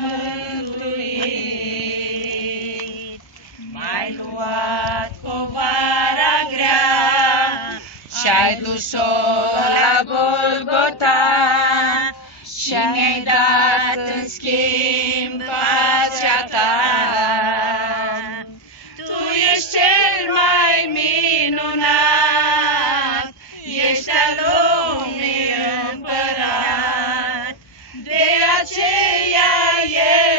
mântuit. M-ai luat povara grea și-ai dus-o la Golgota și mi-ai dat în schimb pacea ta. Tu ești cel mai minunat, ești al lumii împărat, de aceea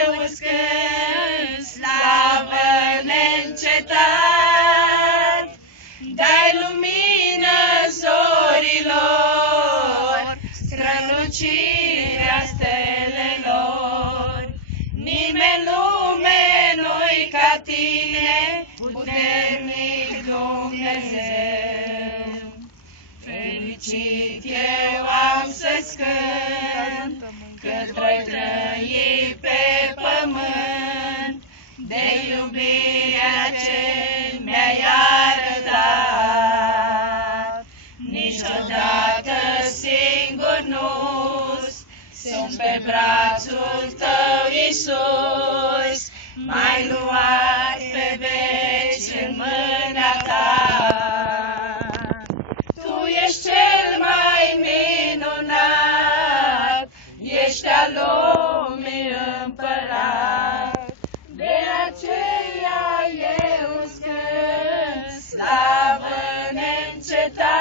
eu îți cânt slavă neîncetat. Dai lumină zorilor, strălucirea stelelor. Nimeni în lume nu-i ca tine, puternic Dumnezeu. Fericit eu am să-ți cânt, că voi trăi pe pământ, de iubirea ce mi-ai arătat. Niciodată singur nu-s, sunt pe brațul tău, Iisus. M-ai luat pe veci în mâna ta. Tu ești cel mai minunat, ești al lumii împărat, de aceea eu îți cânt slavă neîncetat.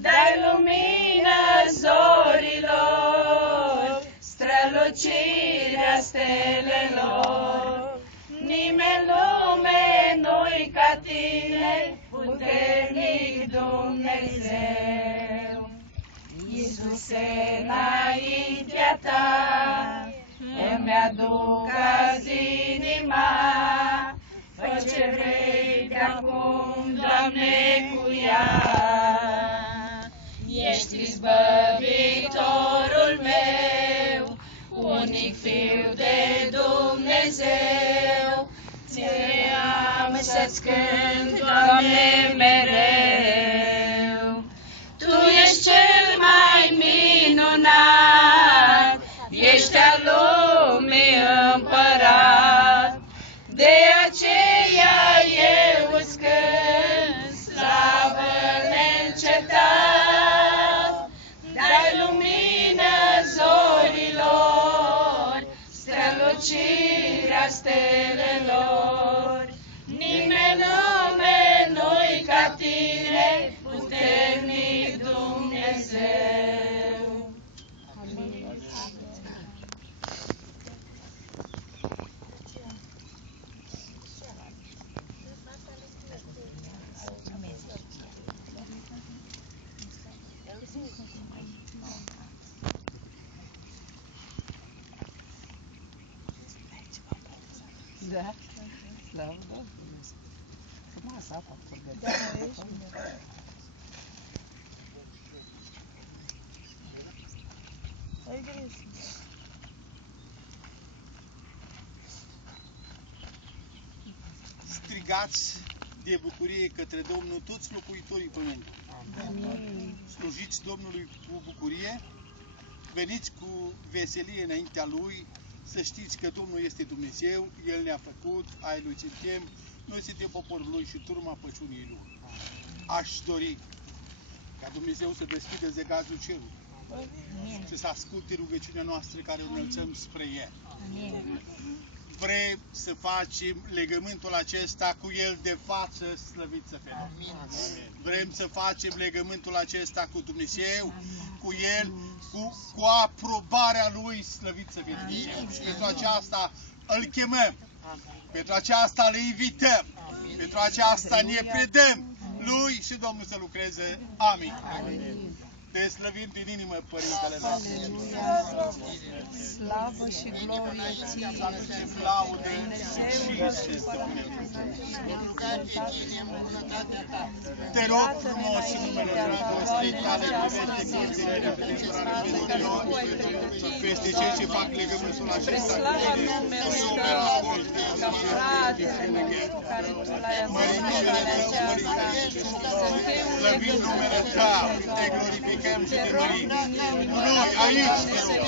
Dai lumină zorilor, strălucirea stelelor. Nimeni în lume nu-i ca tine, puternic Dumnezeu. Iisuse, înaintea ta îmi aduc azi inima, fă ce vrei de-acum, Doamne, cu ea. Ești izbăvitorul meu, unic Fiu de Dumnezeu. Ție am să-ți cânt, Doamne, mereu. Tu ești cel mai minunat, ești al lumii împărat, de aceea eu îți cânt slavă neîncetat. Dai lumină zorilor, strălucirea stelelor. Nimeni în lume nu-i ca tine, puternic Dumnezeu. Amin. Da, slavă Domnului. Frumoasă apa, curgătoare. Da, ești bine. Hai, Grace. Strigați de bucurie către Domnul toți locuitorii pământului. Amin. Slujiți Domnului cu bucurie, veniți cu veselie înaintea Lui, să știți că Domnul este Dumnezeu, El ne-a făcut, ai Lui suntem, noi suntem poporul Lui și turma pășunii Lui. Aș dori ca Dumnezeu să deschidă zegazul cerului și să asculte rugăciunea noastră care o înălțăm spre El. Vrem să facem legământul acesta cu El de față, slăvit să fie. Vrem să facem legământul acesta cu Dumnezeu, cu El, cu aprobarea Lui, slăvit să fie Dumnezeu. Și pentru aceasta îl chemăm, pentru aceasta îl invităm, pentru aceasta ne predăm Lui și Domnul să lucreze. Amin. Te slăvim din inimă, Părintele nostru. Slavă și glorie ție, să aducem laude și Te rog frumos în numele dragostei tale, privește peste cei ce fac legământul acesta cu tine, numele ca frate, mărimile tău, mărite, slăvim numele tău, te glorificăm și te mărim. Noi aici, te rog.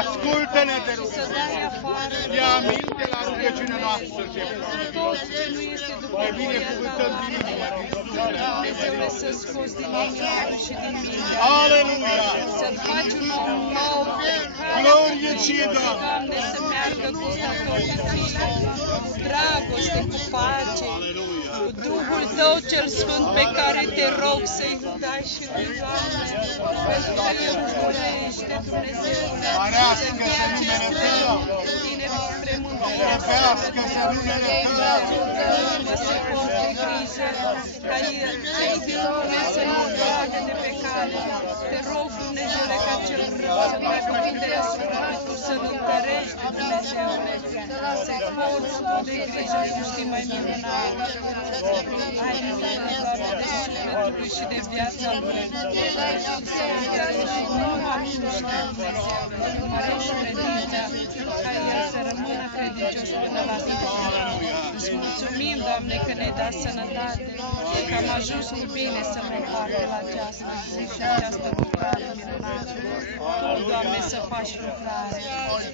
Ascultă-ne de Să rugăciune. dai afară Ia aminte la rugăciunea noastră, tot ce nu este după mai bine voia ta, cuvântăm din inimă, din suflet. Dumnezeule, să scoți din inima și din minte. Aleluia! Să-ți faci un om nou. Glorie ție, Doamne! Doamne, să meargă gustator cu tine, cu dragoste, cu pace, Aleluia! cu Duhul Tău cel Sfânt pe care te rog să-i dai și lui, Doamne, pentru că El dorește, Dumnezeule, Mărească să să numele Tău! pe tine spre mântuire. Slăvească-se numele Tău! Ajută-mă să port de grijă, ca El, cei din lume să nu vadă de pe cale. Te rog, Dumnezeule, ca cel rău să meargă puterea asupra lui, Tu să-l întărești, Dumnezeule, să-i porți Tu de grijă, Tu știi mai minunat. Ai milă, Doamne, de sufletul lui și de viața lui. Nu ajută, Dumnezeule, mărește credința, ca El să rămână credincios până la sfârșit. Îți mulțumim, Doamne, că ne-ai dat sănătate, că am ajuns cu bine să luăm parte la această zi și această lucrare minunată. Tu, Doamne, să faci lucrare.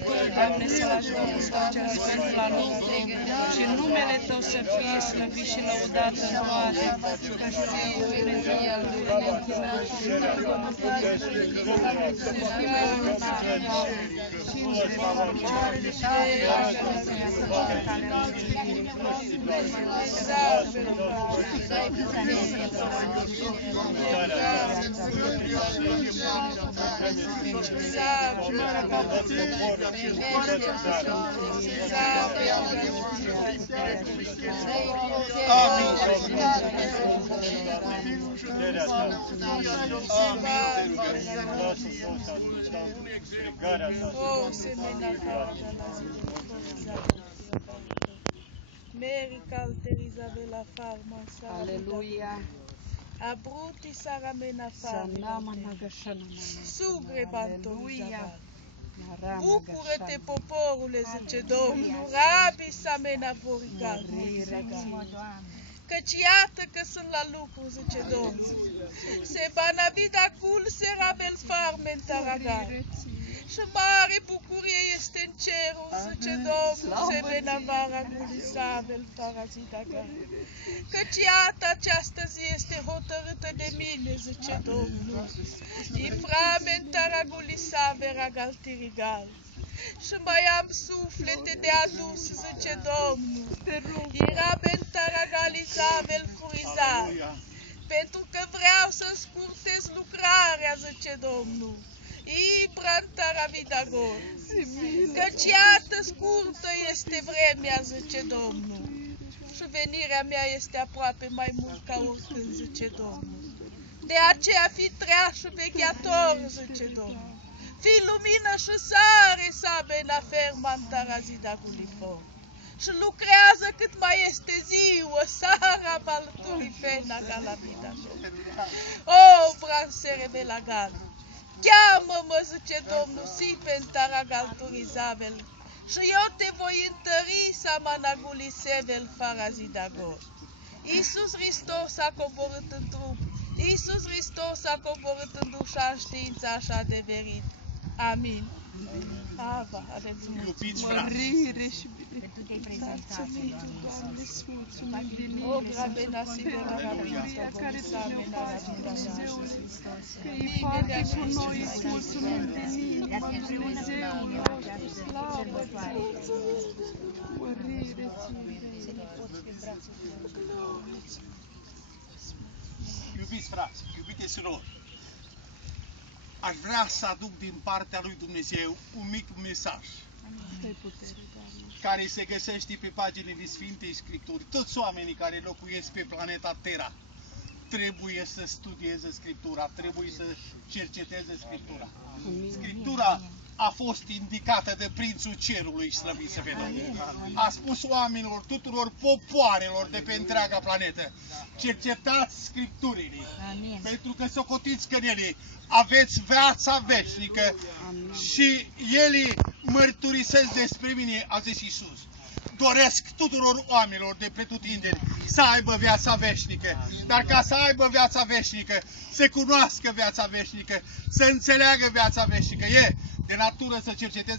Tu, Doamne, să-L ajutăm cu tot cel Sfânt la nostru. Și numele Tău să fie slăvit și lăudat în toate. Că știu, Dumnezeu, că ne închinăm și ne și în picioarele Tale, să ne asăpăm calea Oh, semena Mary Calterizabela Farma Aleluia. Abruti Saramena Sanama Farma nagashana Sugre Bantorizabala. Marama Bucură-te, poporule, zice Domnul, rabi Samena Forigal. Căci iată că sunt la lucru, zice Domnul. Se banavida cul se rabel farmen taragal. Și mare bucurie este în cerul, zice Domnul, se benavara gulisabel farazidagal. Căci iată această zi este hotărâtă de mine, zice Domnul. Iframen taragulisave ragal tirigal. Și mai am suflete de adus, zice Domnul. Iraben taragalizavel furizal. Pentru că vreau să scurtez lucrarea, zice Domnul. Ibran taravidagor. Căci iată scurtă este vremea, zice Domnul. Și venirea mea este aproape mai mult ca oricând, zice Domnul. De aceea fi treaz și vegheator, zice Domnul. Fi lumină și sare, sabena ferma în tarazida cu lifon. Și lucrează cât mai este ziua, sara balturi fena galavida. O, bran se revela gal. Cheamă-mă, zice Domnul, si pentaragal turizavel. Și eu te voi întări, samanaguli sevel farazidagor. Iisus Hristos a coborât în trup. Iisus Hristos a coborât în dușa știința așa adeverit. Amin. Ava, aveți Iubiți frați, mărire și binecuvântată fii Tu, Doamne, îți mulțumim din o inimă. grabena sibela Mărturia care Tu ne faci, Dumnezeule, că e Bine parte de-a cu fost. noi, îți mulțumim din inimă, Dumnezeu nostru, slavă Ție, mărire Ție. iubiți frați, iubite surori, aș vrea să aduc din partea lui Dumnezeu un mic mesaj Dă-i putere, Doamne. care se găsește pe paginile Sfintei Scripturi. Toți oamenii care locuiesc pe planeta Terra trebuie să studieze Scriptura, trebuie să cerceteze Scriptura. Scriptura a fost indicată de Prințul Cerului, slăvit să fie Domnul. A spus oamenilor, tuturor popoarelor de pe întreaga planetă, cercetați Scripturile, pentru că socotiți că în ele aveți viața veșnică și ele mărturisesc despre mine, a zis Iisus. Doresc tuturor oamenilor de pretutindeni să aibă viața veșnică, dar ca să aibă viața veșnică, să cunoască viața veșnică, să înțeleagă viața veșnică, de natură să cerceteze